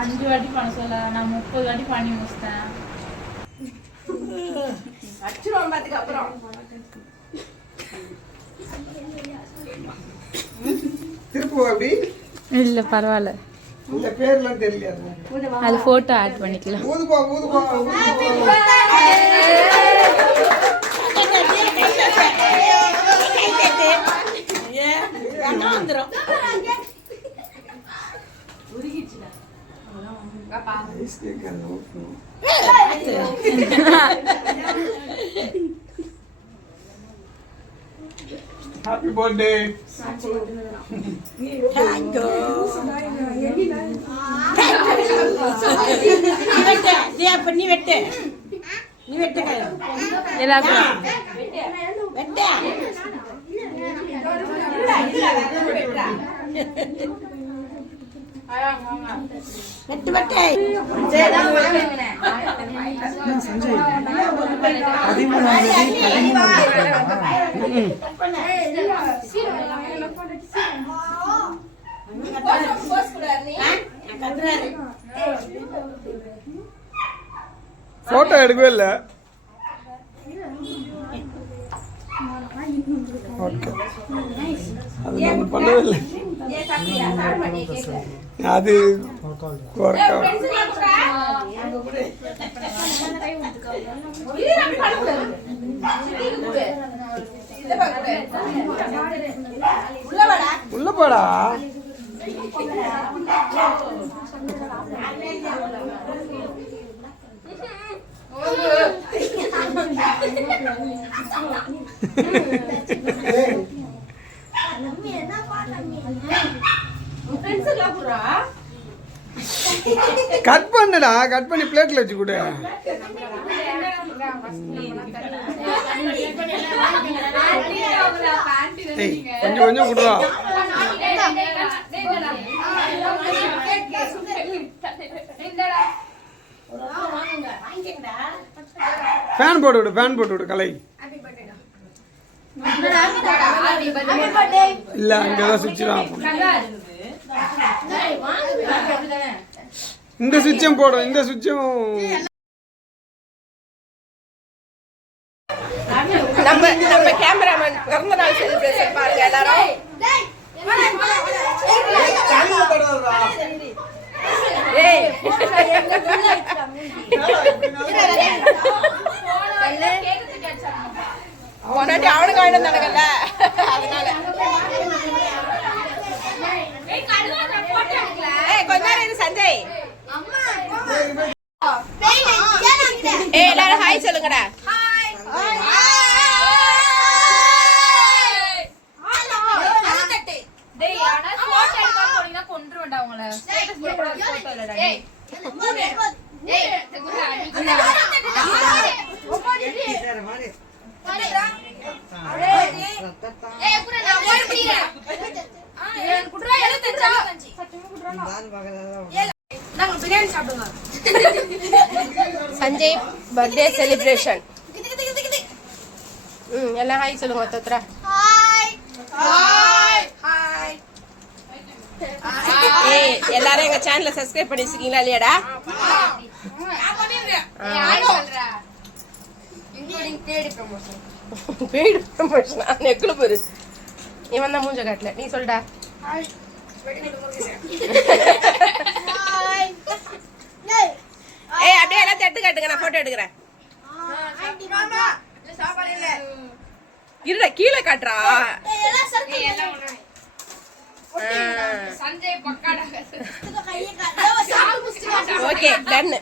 5 வாட்டி பண்ண சொல்ல நான் 30 வாட்டி பண்ணி முடிச்சிட்டேன். அச்சுரோம் பாத்துக்க அப்புறம். திருப்பு அப்படி இல்ல பரவாயில்ல. இந்த பேர்லாம் தெரியல. அது போட்டோ ஆட் பண்ணிக்கலாம். ஊதுபா ஊதுபா Happy birthday. Thank you. நீ வெட்டு. நீ வெட்டு. எல்லாரும் வெட்டு. வெட்டு வெட்டு. சஞ்சய் 13 போட்டோ எடுக்கவே இல்ல. ஓகே அது நான் பண்ணவே இல்லை. அது உள்ள போடா. கட் பண்ணுடா, கட் பண்ணி பிளேட்ல வச்சு கொடு. கொஞ்சம் கொஞ்சம் கொடுறா. ஃபேன் போட்டு விடு, ஃபேன் போட்டு விடு கலை. இல்ல அங்கதான் சுவிட்ச் தான். இந்த சுவிட்சும் போடும், இந்த சுவிட்சும். நம்ம நம்ம கேமராமேன் பிறந்த நாள் செலிப்ரேஷன் பாருங்க எல்லாரும். ஏய் முன்னாடி அவனுக்கு வாங்கிட்டு வந்தானுங்கல்ல அதனால. கொஞ்ச நேரம் இரு சஞ்சய். எல்லாரும் ஹாய் சொல்லுங்கடா. Sanjay birthday celebration. எல்லாம் ஹாய் சொல்லுங்க. ஒருத்தர ஏய் எல்லாரும் எங்க சேனலை சப்ஸ்கிரைப் பண்ணி வச்சிருக்கீங்களா இல்லையாடா? பெய்டு ப்ரமோஷன் நெக்குல போரு. இவன் தான் மூஞ்ச காட்டல. நீ சொல்டா. ஏய் அப்படியே எல்லாம் தட்டு காட்டுங்க, நான் போட்டோ எடுக்கிறேன். இருடா கீழே காட்டுறா. Okay done.